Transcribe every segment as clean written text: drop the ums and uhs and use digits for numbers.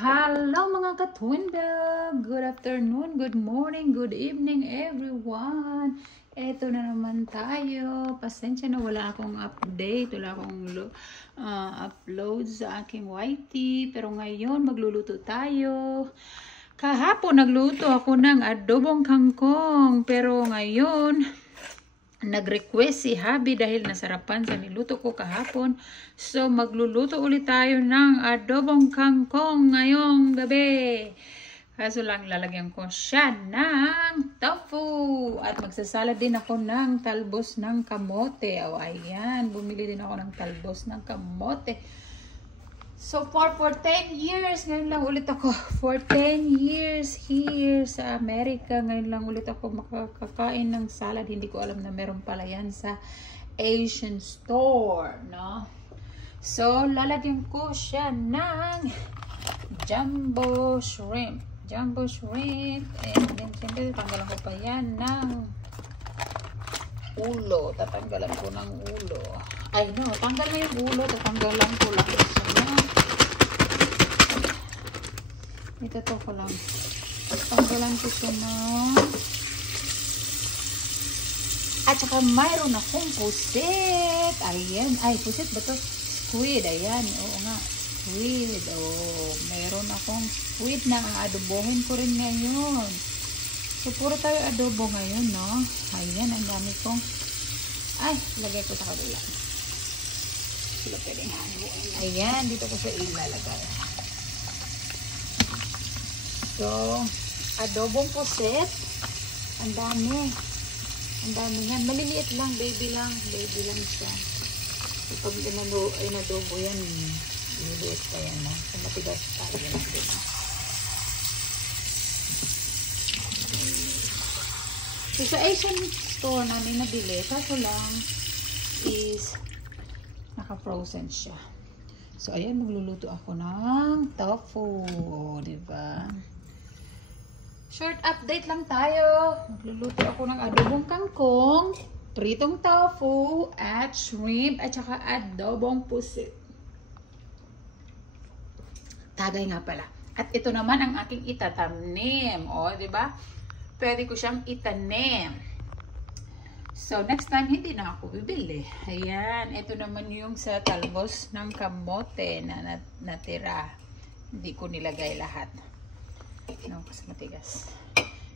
Hello mga ka-Twinbell! Good afternoon, good morning, good evening everyone! Eto na naman tayo. Pasensya na wala akong update, wala akong upload sa aking YT. Pero ngayon magluluto tayo. Kahapon nagluto ako ng adobong kangkong. Pero ngayon nag-request si Habi dahil nasarapan sa niluto ko kahapon. So, magluluto ulit tayo ng adobong kangkong ngayong gabi. Kaso lang, lalagyan ko siya ng tofu. At magsasalad din ako ng talbos ng kamote. O, ayan. Bumili din ako ng talbos ng kamote. So far, for 10 years, ngayon lang ulit ako, for 10 years here sa Amerika, ngayon lang ulit ako makakakain ng salad. Hindi ko alam na meron pala yan sa Asian store, no? So, lalagyan ko siya ng jumbo shrimp. Jumbo shrimp. And then, siyempre, tatanggalan ko pa yan ng ulo. Tatanggalan ko ng ulo. Ay, no, tanggal na yung ulo. Tatanggalan ko lang siya. Ito ko lang. Tanggalan ko siya na. At saka mayroon akong pusit. Ayan. Ay, pusit ba ito? Squid. Ayan. Oo nga. Squid. Oh, mayroon akong squid na aadobohin ko rin ngayon. So, puro tayo adobo ngayon, no? Ayan. Ang dami kong. Ay, lagay ko sa kabila. Sila pwedeng haluan. Ayan. Dito ko sa ilalagay. So, adobong puset. Ang dami. Ang dami yan. Maliliit lang. Baby lang. Baby lang siya. So, pag inadobo yan, maliliit pa yan. No? So, matigas pa yan. So, sa Asian store namin nabili, kaso lang is naka-frozen siya. So, ayan, magluluto ako ng tofu. Diba? Short update lang tayo. Magluluto ako ng adobong kangkong, pritong tofu, at shrimp, at saka adobong pusit. Tagay nga pala. At ito naman ang aking itatanim. O, diba? Pwede ko siyang itanim. So, next time, hindi na ako bibili. Ayan. Ito naman yung sa talbos ng kamote na natira. Hindi ko nilagay lahat. No, kasi matigas.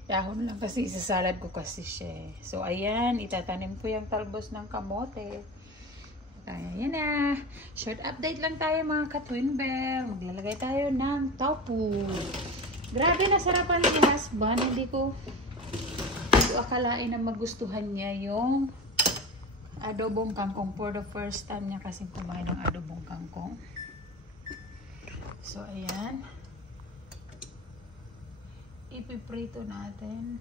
Dahon lang kasi isasalad ko kasi siya. So, ayan. Itatanim ko yung talbos ng kamote. Ayan na. Short update lang tayo mga ka-Twinbell. Maglalagay tayo ng tofu. Grabe, nasarapan ni husband. Hindi ko akalain na magustuhan niya yung adobong kangkong for the first time niya kasi kumain ng adobong kangkong. So, ayan. Ipiprito natin.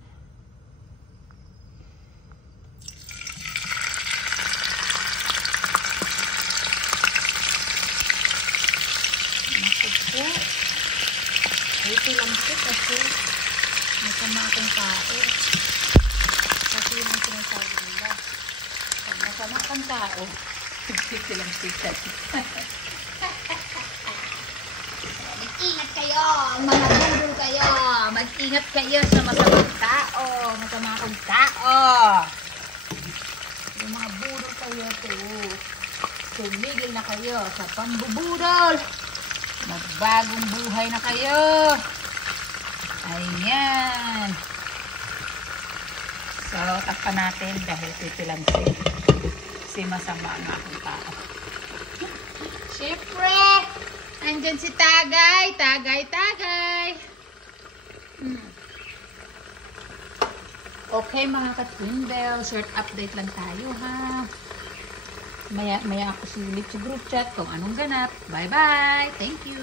Masukpo. Ito lang siya kasi masama akong tao. Kasi yun ang sinasabi nila. Pag masama kang tao, sigsit lang sikat. Mag-ingat kayo, mga budol kayo. Mag-ingat kayo sa masamang tao. Masama akong tao. Yung mga budol kayo, tumigil na kayo sa pambubudol. Magbagong buhay na kayo. Ayan. So, takpan natin dahil titilansin. Kasi masama ang aking tao. Siyempre, andyan si Tagay. Tagay. Okay mga ka-Twinbell, short update lang tayo ha. Maya ako sulit sa group chat kung anong ganap. Bye-bye. Thank you.